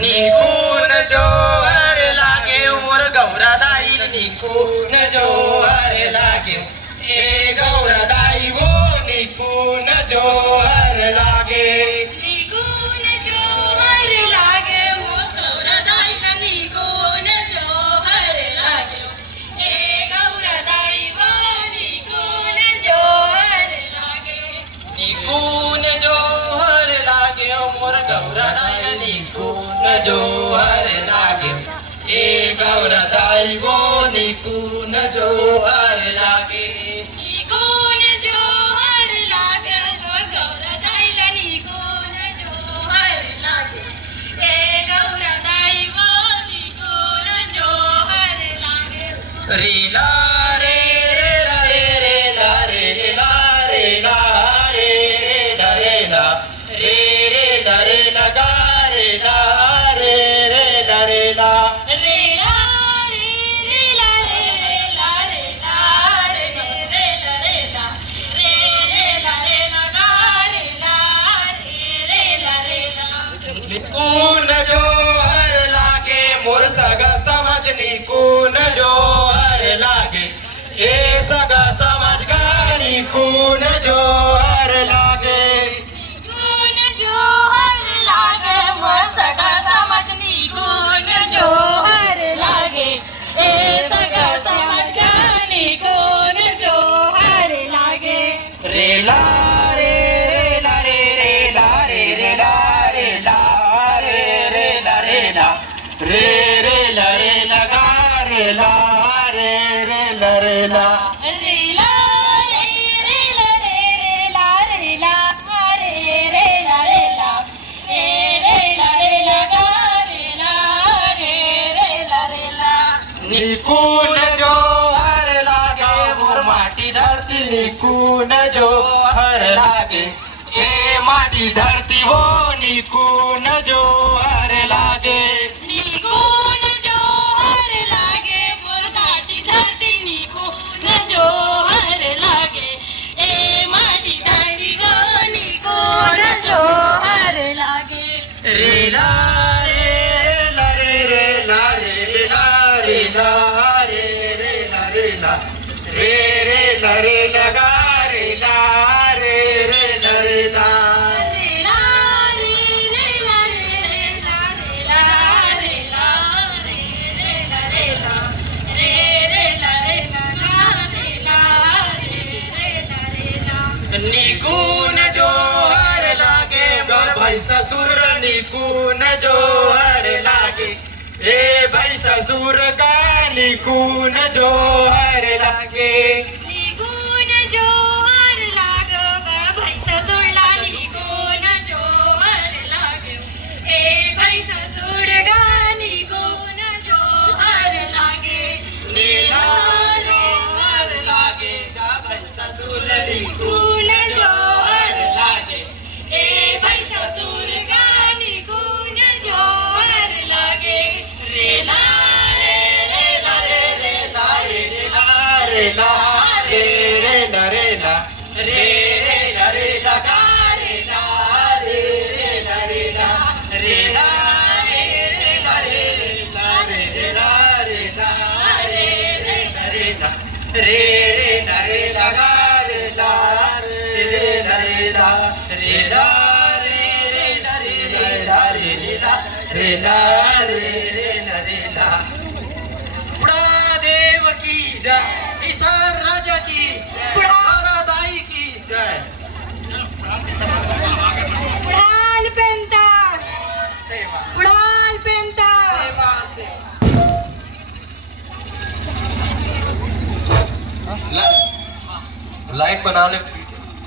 निकून जोहर लागे मोर गौरा दाई निकून जोहर लागे ए गौरा दाई वो निकून जोहर लागे निकून जोहर लागे वो गौरा दाईला निकून जोहर लागे ए गौरा दाई वो निकून जोहर लागे निकून जोहर लागे मोर गौरा दाई निकून जोहर लागे ए गौरा दाई वो निकून जोहर लागे निकून जोहर लागे वो गौरा दाईला निकून जोहर लागे ए गौरा दाई वो निकून जोहर लागे रीला रे रे ला रे रे ला रे ला रे ला रे ला रे ला गा रे ला रे ला रे ला रे ला रे ला रे ला रे ला रे ला रे ला गा रे ला रे ला निकून जोहर लागे मोर सगा समाज निकून जोहर लागे ए सगा समाज गा निकून जोहर लागे निकून जोहर लागे मोर सगा समाज निकून जोहर लागे ए सगा समाज निकून जोहर लागे रे ला रे ला रे ला रे ला रे ला रे ला गा रे ला रे ला रे ला रे ला रे ला रे ला गा रे ला निकून जोहर लागे मोर माटी धरती निकून जोहर लागे ए माटी धरती वो निकून जोहर लागे निकून जोहर लागे मोर माटी धरती निकून जोहर लागे ए माटी धरती गो निकून जोहर लागे रे ला रे ला रे ला रे ला रे ला रे ला रे ला गा रे ला रे ला रे ला रे ला रे ला रे ला रे ला गा रे ला निकून जोहर लागे मोर भाई ससुर निकून जोहर लागे ए भाई ससुर का निकून जोहर लागे निकून जोहर लाग भैसा सोडला निकून जोहर लाग ए भैसा सोडगा निकून जोहर लागे नीला जोहर लागे गा भाई ससुर निकून निकून जोहर जोहर लागे ए भैसा सोडगा निकून जोहर लागे रे ला रे ला रे ला रे ला रे ला रे ला रे ला गा रे ला रे ला रे ला रे ला गा रे ला रे ला पुढा देव की जय ईश्वर राजा की गौरा दाई की जय उडाल पेंता सेवा उडाल पेंता सेवा सेवा लाइव बनाने